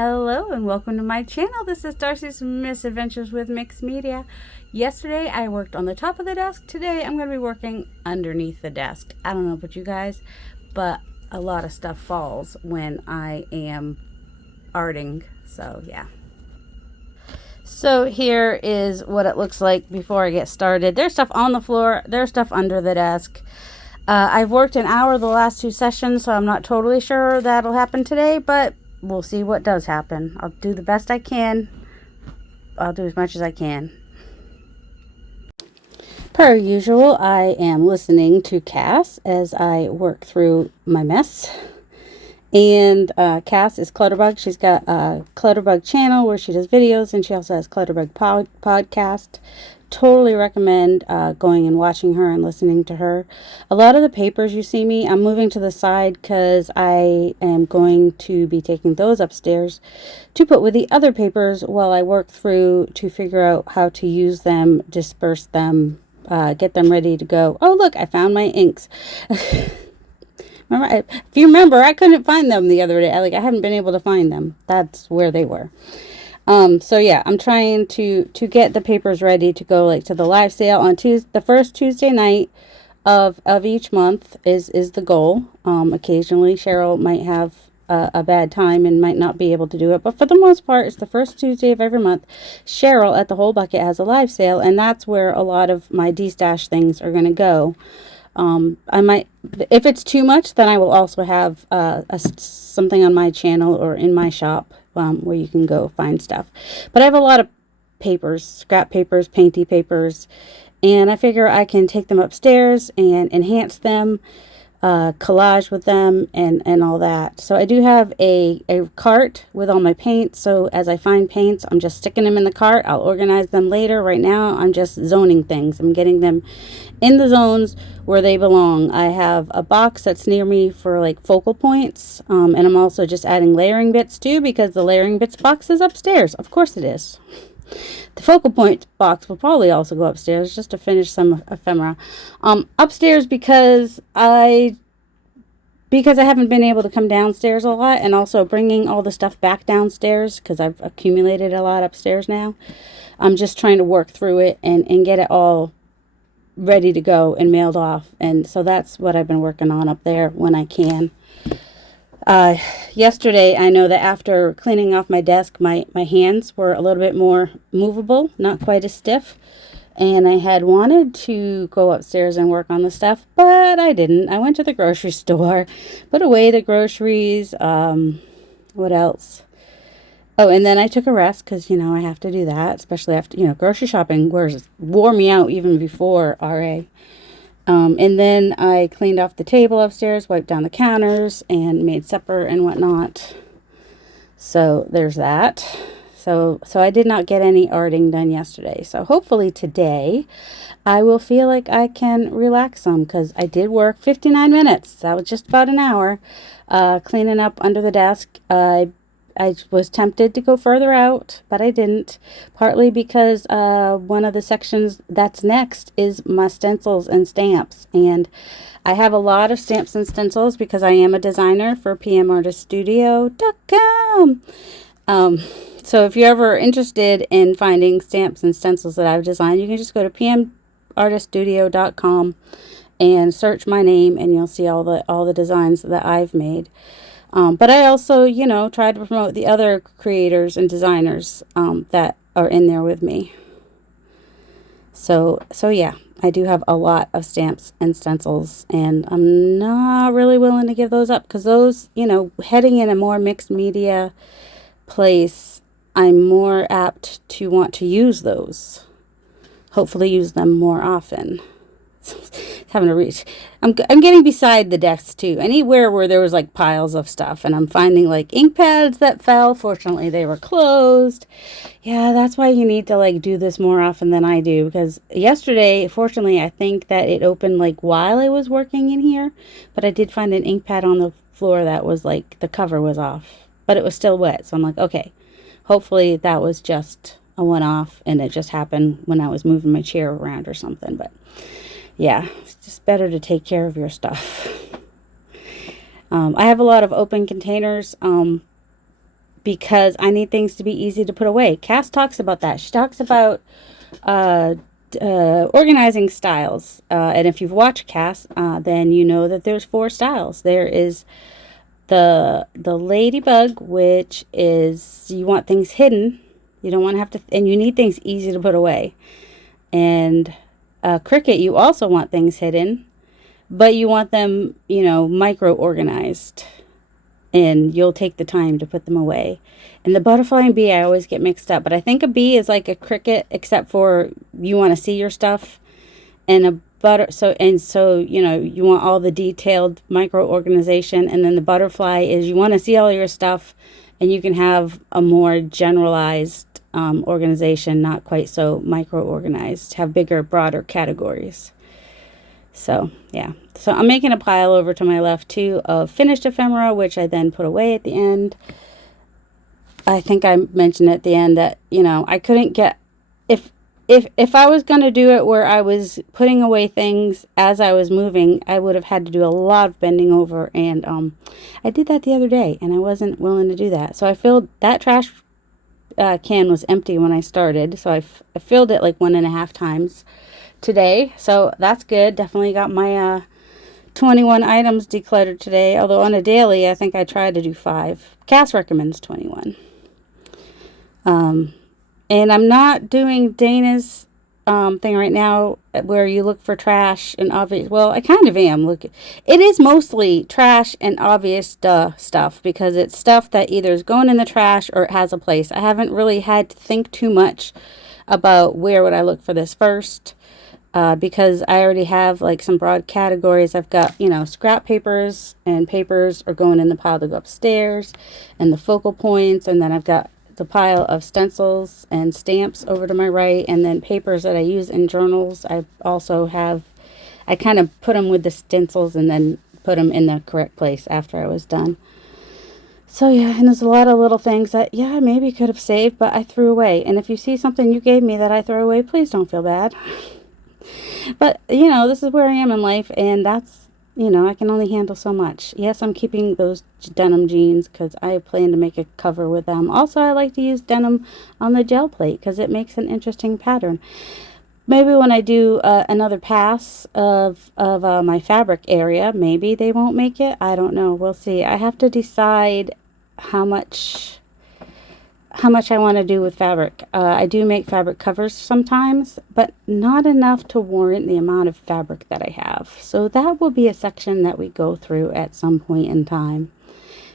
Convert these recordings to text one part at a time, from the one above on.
Hello and welcome to my channel. This is Darcy's Misadventures with Mixed Media. Yesterday I worked on the top of the desk. Today I'm going to be working underneath the desk. I don't know about you guys, but a lot of stuff falls when I am arting. So yeah. So here is what it looks like before I get started. There's stuff on the floor. There's stuff under the desk. I've worked an hour the last two sessions, so I'm not totally sure that'll happen today, but we'll see what does happen. I'll do the best I can. I'll do as much as I can. Per usual, I am listening to Cass as I work through my mess. And Cass is Clutterbug. She's got a Clutterbug channel where she does videos, and she also has Clutterbug podcast. Totally recommend going and watching her and listening to her. A lot of the papers you see me, I'm moving to the side because I am going to be taking those upstairs to put with the other papers while I work through to figure out how to use them, disperse them, get them ready to go. Oh, look, I found my inks. If you remember, I couldn't find them the other day. I haven't been able to find them. That's where they were. So yeah, I'm trying to get the papers ready to go to the live sale on the first Tuesday night of each month is the goal. Occasionally Cheryl might have a bad time and might not be able to do it, but for the most part, it's the first Tuesday of every month. Cheryl at the Whole Bucket has a live sale, and that's where a lot of my de-stash things are going to go. I might, if it's too much, then I will also have something on my channel or in my shop where you can go find stuff. But I have a lot of papers, scrap papers, painty papers, and I figure I can take them upstairs and enhance them, collage with them, and all that. So I do have a cart with all my paints, so as I find paints, I'm just sticking them in the cart. I'll organize them later. Right now, I'm just zoning things. I'm getting them in the zones where they belong. I have a box that's near me for focal points, and I'm also just adding layering bits too, because the layering bits box is upstairs. Of course it is. The focal point box will probably also go upstairs just to finish some ephemera. Upstairs because I haven't been able to come downstairs a lot, and also bringing all the stuff back downstairs because I've accumulated a lot upstairs now. I'm just trying to work through it and get it all ready to go and mailed off, and so that's what I've been working on up there when I can. Yesterday, I know that after cleaning off my desk, my hands were a little bit more movable, not quite as stiff, and I had wanted to go upstairs and work on the stuff, but I didn't. I went to the grocery store, put away the groceries. What else? Oh, and then I took a rest because, I have to do that, especially after, grocery shopping wore me out even before RA. And then I cleaned off the table upstairs, wiped down the counters, and made supper and whatnot. So there's that. So I did not get any arting done yesterday. So hopefully today I will feel like I can relax some, because I did work 59 minutes. That was just about an hour cleaning up under the desk. I was tempted to go further out, but I didn't, partly because one of the sections that's next is my stencils and stamps, and I have a lot of stamps and stencils because I am a designer for pmartiststudio.com. So if you're ever interested in finding stamps and stencils that I've designed, you can just go to pmartiststudio.com and search my name, and you'll see all the designs that I've made. But I also, try to promote the other creators and designers that are in there with me. So yeah, I do have a lot of stamps and stencils, and I'm not really willing to give those up because those, heading in a more mixed media place, I'm more apt to want to use those. Hopefully use them more often. Having to reach. I'm getting beside the desk too. Anywhere where there was piles of stuff, and I'm finding ink pads that fell. Fortunately, they were closed. Yeah, that's why you need to do this more often than I do, because yesterday, fortunately, I think that it opened while I was working in here, but I did find an ink pad on the floor that was the cover was off, but it was still wet. So I'm okay, hopefully that was just a one-off and it just happened when I was moving my chair around or something. But yeah, it's just better to take care of your stuff. I have a lot of open containers because I need things to be easy to put away. Cass talks about that. She talks about organizing styles. And if you've watched Cass, then you know that there's 4 styles. There is the ladybug, which is you want things hidden. You don't want to have to, and you need things easy to put away. And cricket, you also want things hidden, but you want them, micro organized, and you'll take the time to put them away. And the butterfly and bee, I always get mixed up, but I think a bee is like a cricket, except for you want to see your stuff, and you want all the detailed micro organization, and then the butterfly is you want to see all your stuff, and you can have a more generalized organization, not quite so micro organized, have bigger, broader categories. So yeah, so I'm making a pile over to my left too of finished ephemera, which I then put away at the end. I think I mentioned at the end that I couldn't get, if I was going to do it where I was putting away things as I was moving, I would have had to do a lot of bending over, and I did that the other day, and I wasn't willing to do that. So I filled that trash can was empty when I started, so I filled it like 1.5 times today, so that's good. Definitely got my 21 items decluttered today, although on a daily I think I try to do 5. Cass recommends 21. And I'm not doing Dana's thing right now where you look for trash and obvious. Well, I kind of am. It is mostly trash and obvious stuff, because it's stuff that either is going in the trash or it has a place. I haven't really had to think too much about where would I look for this first, because I already have like some broad categories. I've got, scrap papers, and papers are going in the pile to go upstairs, and the focal points, and then I've got the pile of stencils and stamps over to my right, and then papers that I use in journals. I also have, I kind of put them with the stencils and then put them in the correct place after I was done. So yeah, and there's a lot of little things that, I maybe could have saved, but I threw away. And if you see something you gave me that I throw away, please don't feel bad. But, this is where I am in life, and that's, I can only handle so much. Yes, I'm keeping those denim jeans because I plan to make a cover with them. Also, I like to use denim on the gel plate because it makes an interesting pattern. Maybe when I do another pass of my fabric area, maybe they won't make it. I don't know. We'll see. I have to decide how much I want to do with fabric. I do make fabric covers sometimes, but not enough to warrant the amount of fabric that I have. So that will be a section that we go through at some point in time.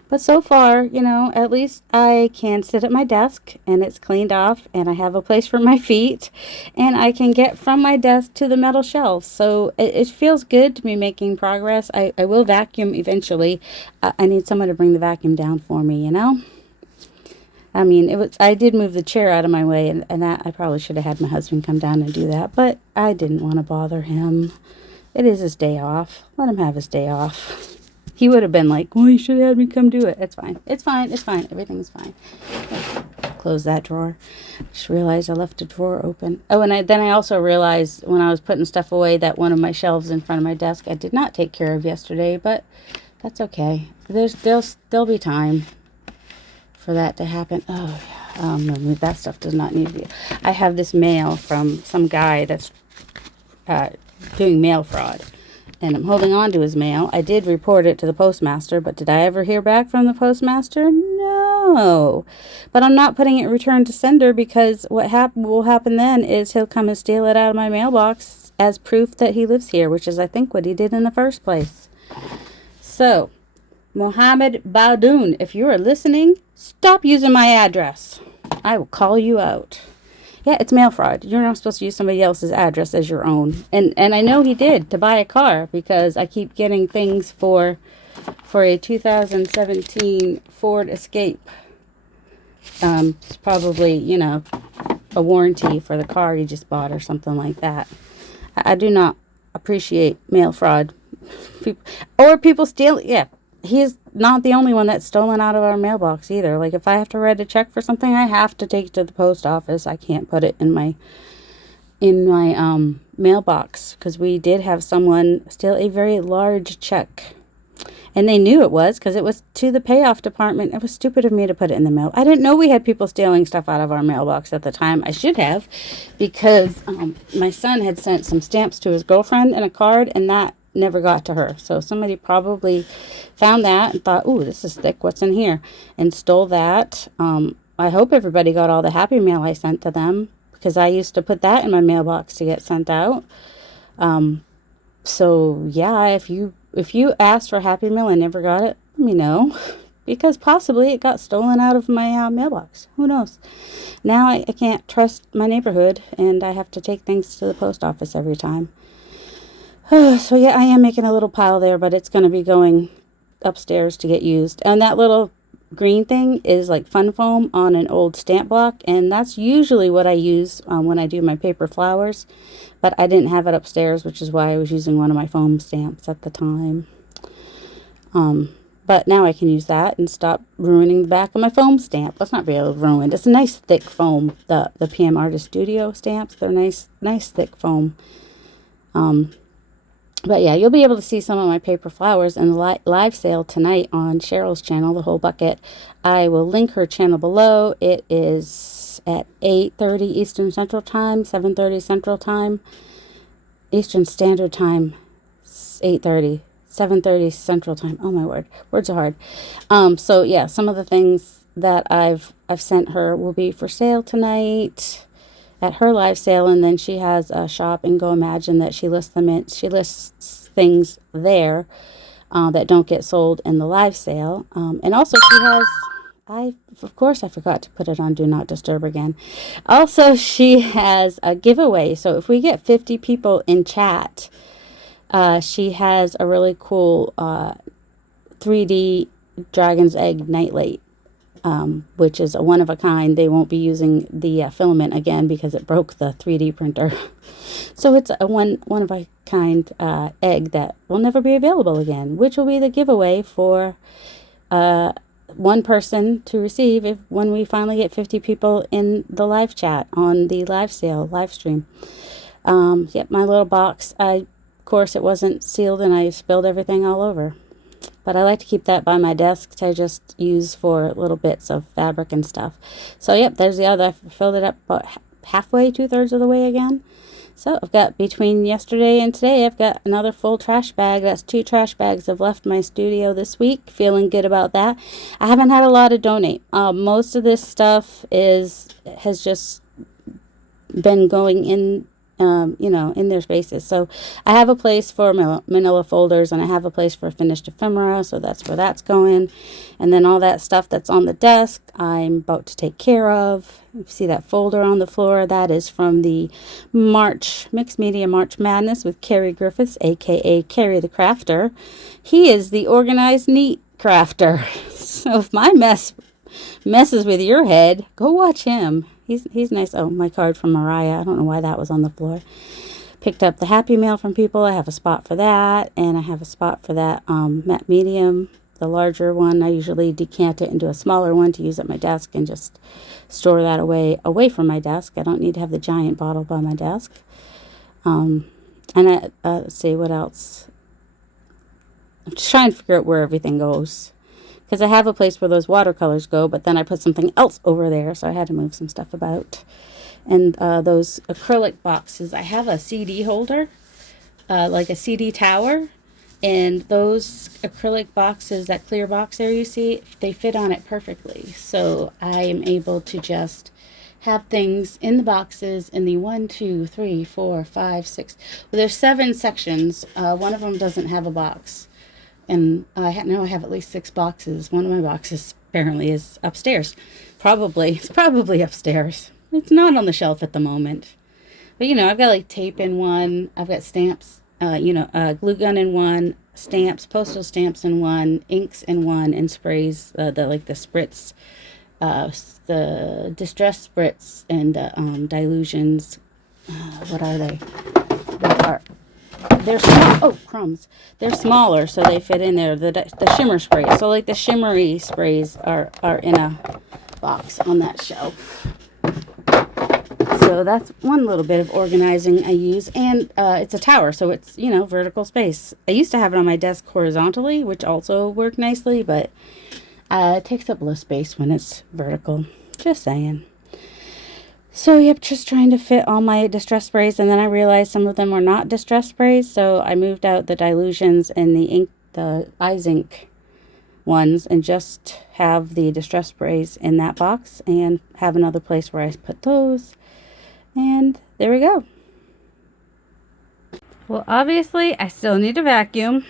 But so far, at least I can sit at my desk and it's cleaned off, and I have a place for my feet, and I can get from my desk to the metal shelves. So it feels good to be making progress. I will vacuum eventually. I need someone to bring the vacuum down for me, I mean, I did move the chair out of my way, and that I probably should have had my husband come down and do that, but I didn't want to bother him. It is his day off. Let him have his day off. He would have been like, well, you should have had me come do it. It's fine. It's fine. It's fine. Everything's fine. Close that drawer. Just realized I left a drawer open. Oh, and then I also realized when I was putting stuff away that one of my shelves in front of my desk I did not take care of yesterday, but that's okay. There'll be time for that to happen. Oh yeah. No, that stuff does not need to be. I have this mail from some guy that's doing mail fraud, and I'm holding on to his mail. I did report it to the postmaster, but did I ever hear back from the postmaster? No. But I'm not putting it return to sender, because what will happen then is he'll come and steal it out of my mailbox as proof that he lives here, which is I think what he did in the first place. So Mohammed Bowdoon, if you are listening, stop using my address. I will call you out. Yeah, it's mail fraud. You're not supposed to use somebody else's address as your own. And I know he did to buy a car, because I keep getting things for a 2017 Ford Escape. It's probably, a warranty for the car he just bought or something like that. I do not appreciate mail fraud. People steal. Yeah. He's not the only one that's stolen out of our mailbox either. Like, if I have to write a check for something, I have to take it to the post office. I can't put it in my mailbox, because we did have someone steal a very large check. And they knew it was because it was to the payoff department. It was stupid of me to put it in the mail. I didn't know we had people stealing stuff out of our mailbox at the time. I should have, because my son had sent some stamps to his girlfriend and a card, and that never got to her. So somebody probably found that and thought, ooh, this is thick. What's in here? And stole that. I hope everybody got all the Happy Mail I sent to them, because I used to put that in my mailbox to get sent out. So yeah, if you asked for Happy Meal and never got it, let me know, because possibly it got stolen out of my mailbox. Who knows? Now I can't trust my neighborhood, and I have to take things to the post office every time. So yeah, I am making a little pile there, but it's going to be going upstairs to get used. And that little green thing is like fun foam on an old stamp block, and that's usually what I use when I do my paper flowers. But I didn't have it upstairs, which is why I was using one of my foam stamps at the time. But now I can use that and stop ruining the back of my foam stamp. Well, it's not really ruined. It's a nice thick foam. The PM Artist Studio stamps, they're nice thick foam. But yeah, you'll be able to see some of my paper flowers in the live sale tonight on Cheryl's channel, The Whole Bucket. I will link her channel below. It is at 8:30 Eastern Central Time, 7:30 Central Time, Eastern Standard Time, 8:30, 7:30 Central Time. Oh my word, words are hard. So yeah, some of the things that I've sent her will be for sale tonight at her live sale, and then she has a shop in Go Imagine that she lists them in. She lists things there that don't get sold in the live sale, and also she has. Of course, I forgot to put it on Do Not Disturb again. Also, she has a giveaway. So if we get 50 people in chat, she has a really cool 3D Dragon's Egg Nightlight, which is a one-of-a-kind. They won't be using the filament again because it broke the 3D printer. So it's a one-of-a-kind egg that will never be available again, which will be the giveaway for one person to receive when we finally get 50 people in the live chat on the live sale live stream. Yep, my little box. Of course, it wasn't sealed, and I spilled everything all over. But I like to keep that by my desk to just use for little bits of fabric and stuff. So yep, there's the other. I filled it up about halfway, 2/3 of the way again. So I've got, between yesterday and today, I've got another full trash bag. That's 2 trash bags have left my studio this week. Feeling good about that. I haven't had a lot to donate. Most of this stuff has just been going in, in their spaces. So I have a place for manila folders, and I have a place for finished ephemera, so that's where that's going. And then all that stuff that's on the desk, I'm about to take care of. You see that folder on the floor? That is from the Mixed Media March Madness with Carrie Griffiths, aka Carrie the Crafter. He is the organized, neat crafter. So if my messes with your head, go watch him. He's nice. Oh, my card from Mariah. I don't know why that was on the floor. Picked up the Happy Mail from people. I have a spot for that, and I have a spot for that matte medium, the larger one. I usually decant it into a smaller one to use at my desk and just store that away from my desk. I don't need to have the giant bottle by my desk. And let's see what else. I'm just trying to figure out where everything goes, because I have a place where those watercolors go, but then I put something else over there, so I had to move some stuff about. And those acrylic boxes, I have a CD holder, like a CD tower, and those acrylic boxes, that clear box there you see, they fit on it perfectly. So I am able to just have things in the boxes in the 1, 2, 3, 4, 5, 6. Well, there's 7 sections. One of them doesn't have a box. And I know I have at least 6 boxes. One of my boxes apparently is upstairs. It's probably upstairs. It's not on the shelf at the moment. But, I've got like tape in one. I've got stamps, glue gun in one, stamps, postal stamps in one, inks in one, and sprays, the spritz, the distress spritz, and dilutions. What are they? They're small. Oh, crumbs. They're smaller, so they fit in there. The shimmer sprays. So like the shimmery sprays are in a box on that shelf. So that's one little bit of organizing I use. And it's a tower, so it's, you know, vertical space. I used to have it on my desk horizontally, which also worked nicely, but it takes up less space when it's vertical. Just saying. So, yep, just trying to fit all my distress sprays, and then I realized some of them were not distress sprays, so I moved out the dilutions and the eyes ink ones, and just have the distress sprays in that box, and have another place where I put those, and there we go. Well, obviously, I still need to vacuum,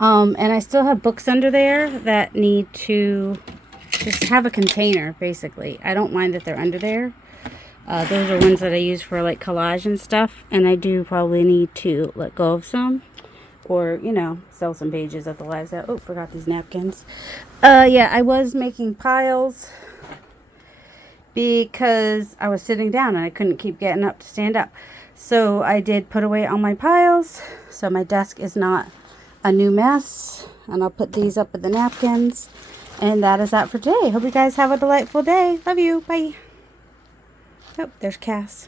and I still have books under there that need to just have a container, basically. I don't mind that they're under there. Those are ones that I use for like collage and stuff, and I do probably need to let go of some, or, you know, sell some pages at the live sale. Oh, forgot these napkins. Yeah, I was making piles because I was sitting down and I couldn't keep getting up to stand up. So I did put away all my piles, so my desk is not a new mess, and I'll put these up with the napkins. And that is that for today. Hope you guys have a delightful day. Love you. Bye. Oh, there's Cass.